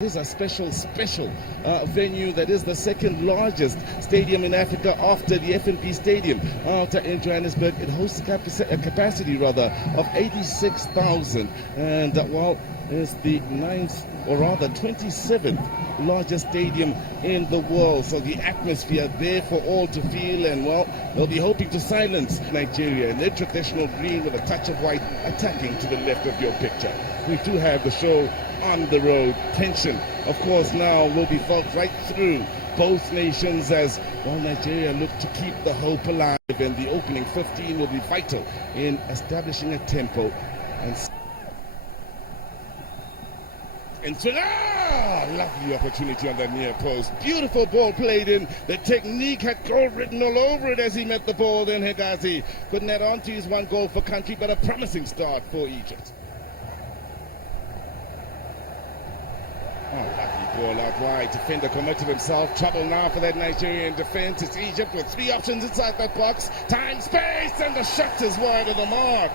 This is a special venue that is the second largest stadium in Africa after the FNB Stadium in Johannesburg. It hosts a capacity of 86,000, and is the 27th largest stadium in the world. So the atmosphere there for all to feel, and they'll be hoping to silence Nigeria in their traditional green with a touch of white attacking to the left of your picture. We do have the show on the road. Tension, of course, now will be felt right through both nations as Nigeria look to keep the hope alive, and the opening 15 will be vital in establishing a tempo and lovely opportunity on the near post. Beautiful ball played in. The technique had goal written all over it as he met the ball. Then Hegazi couldn't add on to his one goal for country, but a promising start for Egypt. Lucky ball out wide. Defender committed himself. Trouble now for that Nigerian defense. It's Egypt with three options inside that box. Time, space, and the shot is wide of the mark.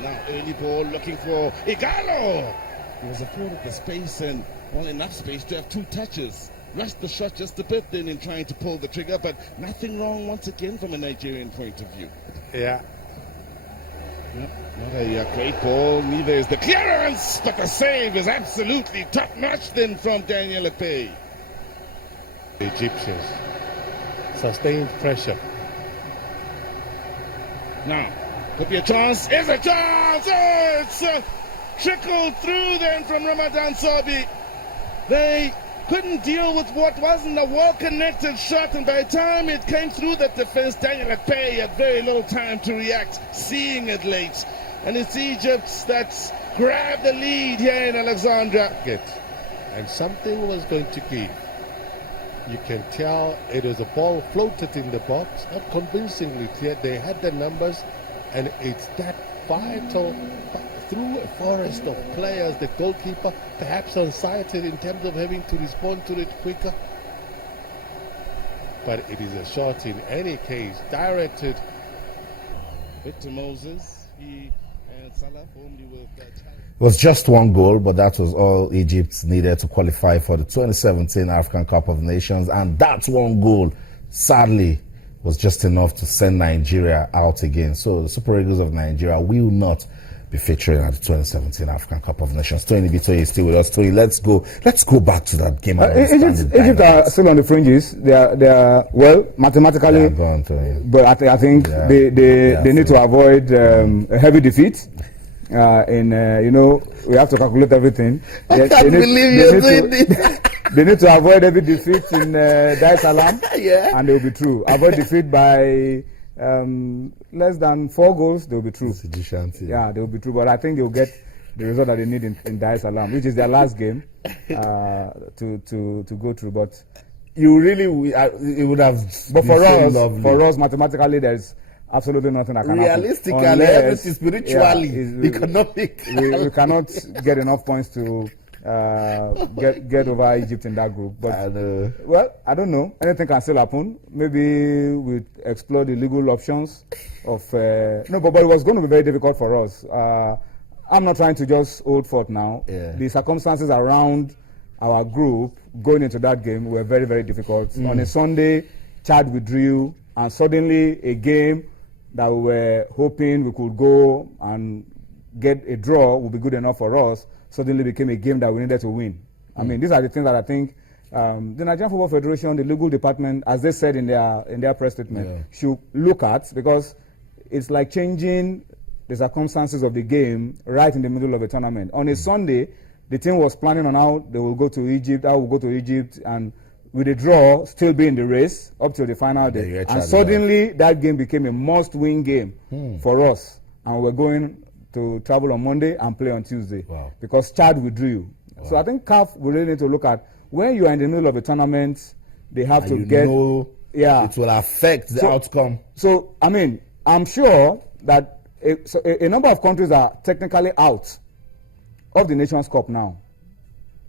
Now early ball looking for Igalo. He was afforded the space and enough space to have two touches. Rushed the shot just a bit then in trying to pull the trigger, but nothing wrong once again from a Nigerian point of view. Yeah. Not a great ball, neither is the clearance, but the save is absolutely top-notch then from Daniel Akpeyi. The Egyptians sustained pressure. Now, could be a chance. Is a chance! Oh, it's trickled through then from Ramadan Sabi. They couldn't deal with what wasn't a well-connected shot, and by the time it came through that defense, Daniel Akpeyi had very little time to react, seeing it late. And it's Egypt that's grabbed the lead here in Alexandria. And something was going to give. You can tell it is a ball floated in the box, not convincingly clear. They had the numbers, and it's that vital through a forest of players, the goalkeeper perhaps unsighted in terms of having to respond to it quicker. But it is a shot in any case, directed. Victor Moses, he and Salah formerly with It was just one goal, but that was all Egypt needed to qualify for the 2017 African Cup of Nations, and that one goal, sadly, was just enough to send Nigeria out again. So the Super Eagles of Nigeria will not be featuring at the 2017 African Cup of Nations. Tony Bitoye is still with us. Tony, let's go back to that game. Egypt are still on the fringes. They are mathematically, but I think they need to avoid a heavy defeat. We have to calculate everything. I can't believe you're doing this. They need to avoid heavy defeat in Dar es Salaam, and they will be through. Avoid defeat by less than 4 goals, they will be through. Yeah, they will be through. But I think they will get the result that they need in Dar es Salaam, which is their last game to go through. But it would have. But for us, mathematically, there's absolutely nothing that can happen. Realistically, everything spiritually, economically, we cannot get enough points to get over Egypt in that group. But I don't know. Anything can still happen. Maybe we explore the legal options of but it was going to be very difficult for us. I'm not trying to just hold forth now. Yeah. The circumstances around our group going into that game were very, very difficult. On a Sunday, Chad withdrew, and suddenly a game that we were hoping we could go and get a draw would be good enough for us suddenly became a game that we needed to win. I mean, these are the things that I think the Nigerian Football Federation, the legal department, as they said in their press statement, should look at, because it's like changing the circumstances of the game right in the middle of a tournament. On a Sunday, the team was planning on how they will go to Egypt, and with a draw, still be in the race up to the final day. And suddenly, that game became a must-win game for us. And we're going to travel on Monday and play on Tuesday because Chad withdrew. So I think CAF will really need to look at, when you are in the middle of a tournament, they have to get... it will affect the outcome. So, I mean, I'm sure that a number of countries are technically out of the Nations Cup now.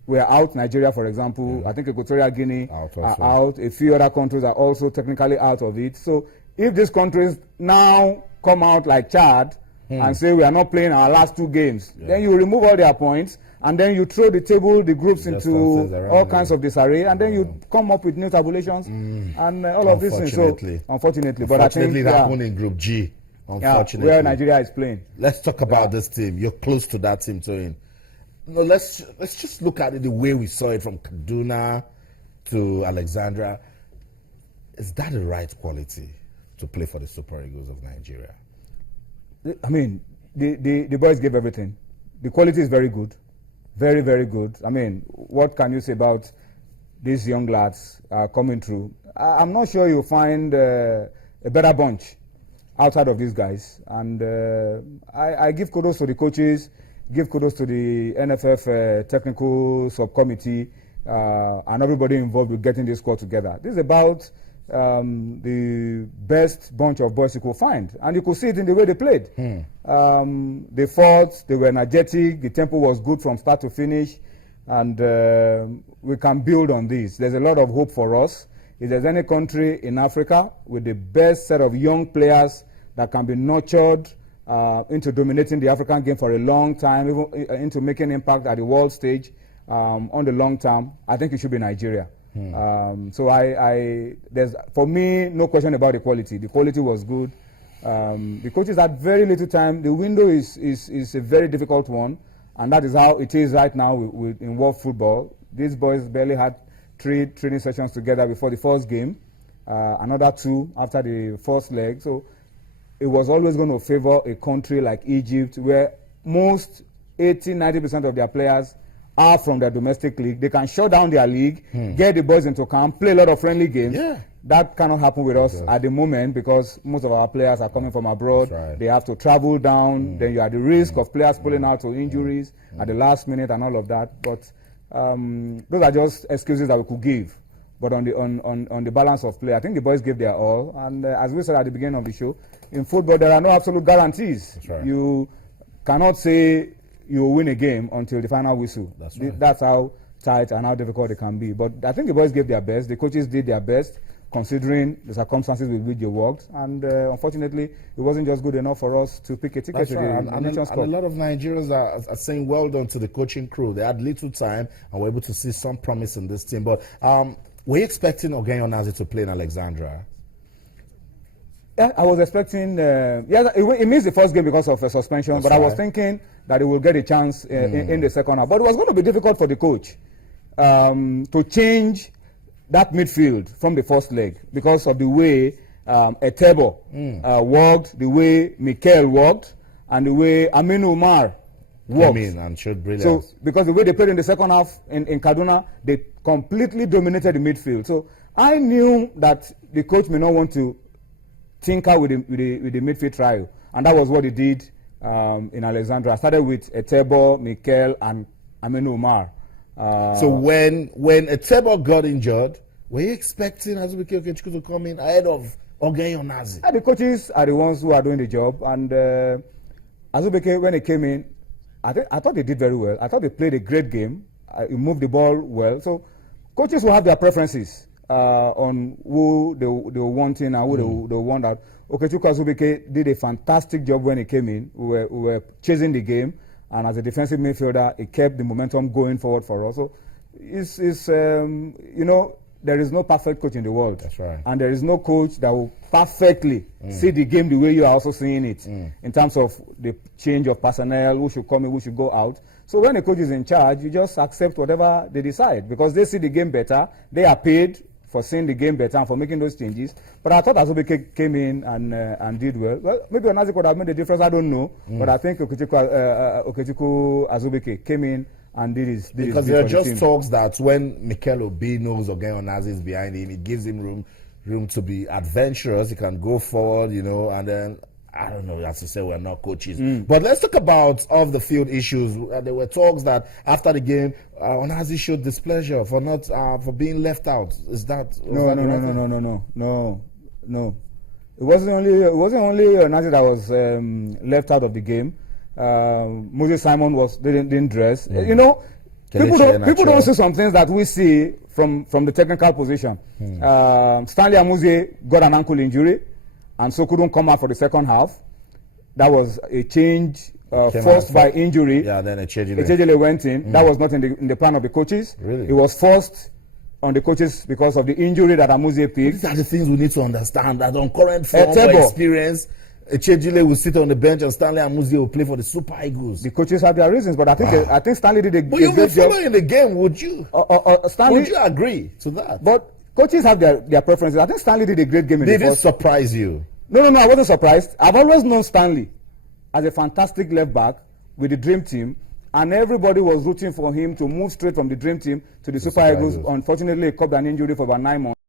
We are out. Nigeria, for example, I think Equatorial Guinea are out. A few other countries are also technically out of it. So if these countries now come out like Chad and say we are not playing our last 2 games. Then you remove all their points, and then you throw the table, the groups into all kinds of disarray, and then you come up with new tabulations and all of these things. So, unfortunately, but I think that happened in Group G. Unfortunately, where Nigeria is playing. Let's talk about this team. You're close to that team, Toyin. No, let's just look at it the way we saw it from Kaduna to Alexandra. Is that the right quality to play for the Super Eagles of Nigeria? I mean, the boys gave everything. The quality is very good. Very, very good. I mean, what can you say about these young lads coming through? I'm not sure you'll find a better bunch outside of these guys. And I give kudos to the coaches, give kudos to the NFF technical subcommittee and everybody involved with getting this squad together. This is about the best bunch of boys you could find, and you could see it in the way they played. They fought, they were energetic, the tempo was good from start to finish, and we can build on this. There's a lot of hope for us. If there's any country in Africa with the best set of young players that can be nurtured into dominating the African game for a long time, even into making impact at the world stage on the long term, I think it should be Nigeria. So there's, for me, no question about the quality. The quality was good. The coaches had very little time. The window is a very difficult one, and that is how it is right now in world football. These boys barely had 3 training sessions together before the first game, another 2 after the first leg. So it was always going to favor a country like Egypt, where most 80-90% of their players are from their domestic league. They can shut down their league, get the boys into camp, play a lot of friendly games. That cannot happen with us at the moment, because most of our players are coming from abroad. They have to travel down. Then you are at the risk of players pulling out to injuries at the last minute and all of that. But those are just excuses that we could give. But on the balance of play, I think the boys gave their all. And as we said at the beginning of the show, in football there are no absolute guarantees. You cannot say you will win a game until the final whistle. That's how tight and how difficult it can be. But I think the boys gave their best. The coaches did their best, considering the circumstances with which they worked. And unfortunately, it wasn't just good enough for us to pick a ticket to the Nations Cup. And a lot of Nigerians are saying well done to the coaching crew. They had little time and were able to see some promise in this team. But were you expecting Ogenye Onazi to play in Alexandra? Yeah, I was expecting. It missed the first game because of a suspension, but I was thinking that he will get a chance in the second half. But it was going to be difficult for the coach to change that midfield from the first leg because of the way Etebo worked, the way Mikel worked, and the way Aminu Umar worked. And showed brilliance. So, because the way they played in the second half in Kaduna, they completely dominated the midfield. So I knew that the coach may not want to tinker with the midfield trio, and that was what he did in Alexandra. I started with Etebo, Mikel, and Aminu Umar. So when Etebo got injured, were you expecting Azubike Okechukwu to come in ahead of Ogenye Onazi? The coaches are the ones who are doing the job, and Azubike, when he came in, I thought they did very well. I thought they played a great game. He moved the ball well. So coaches will have their preferences on who they were wanting and who they want out. Okechukwu Azubike did a fantastic job when he came in. We were chasing the game, and as a defensive midfielder, he kept the momentum going forward for us. So there is no perfect coach in the world. That's right. And there is no coach that will perfectly see the game the way you are also seeing it in terms of the change of personnel, who should come in, who should go out. So when a coach is in charge, you just accept whatever they decide because they see the game better. They are paid for seeing the game better and for making those changes. But I thought Azubike came in and did well. Well, maybe Onazi could have made a difference, I don't know. But I think Okechukwu Azubike came in and did his because there are just talks that when Mikel Obi knows Ogenye Onazi is behind him, it gives him room to be adventurous. He can go forward, and then I don't know, as to say we're not coaches. But let's talk about off-the-field issues. There were talks that after the game, Onazi showed displeasure for not for being left out. Is that No. It wasn't only Onazi that was left out of the game. Moses Simon didn't dress. People don't see some things that we see from the technical position. Stanley Amuzie got an ankle injury and so couldn't come out for the second half. That was a change Came forced out by for- injury. Yeah, then Echejile. Echejile went in. That was not in the plan of the coaches. Really? It was forced on the coaches because of the injury that Amuzie picked. These are the things we need to understand. That on current form or Etebo. experience, Echejile will sit on the bench and Stanley Amuzie will play for the Super Eagles. The coaches have their reasons, but I think Stanley did a But you will great job. follow in the game, would you? Stanley, Would you agree to that? but coaches have their preferences. I think Stanley did a great game in Did the it first. surprise you? No, I wasn't surprised. I've always known Stanley as a fantastic left back with the dream team, and everybody was rooting for him to move straight from the dream team to the Super Eagles. Eagles. Unfortunately, he caught an injury for about 9 months.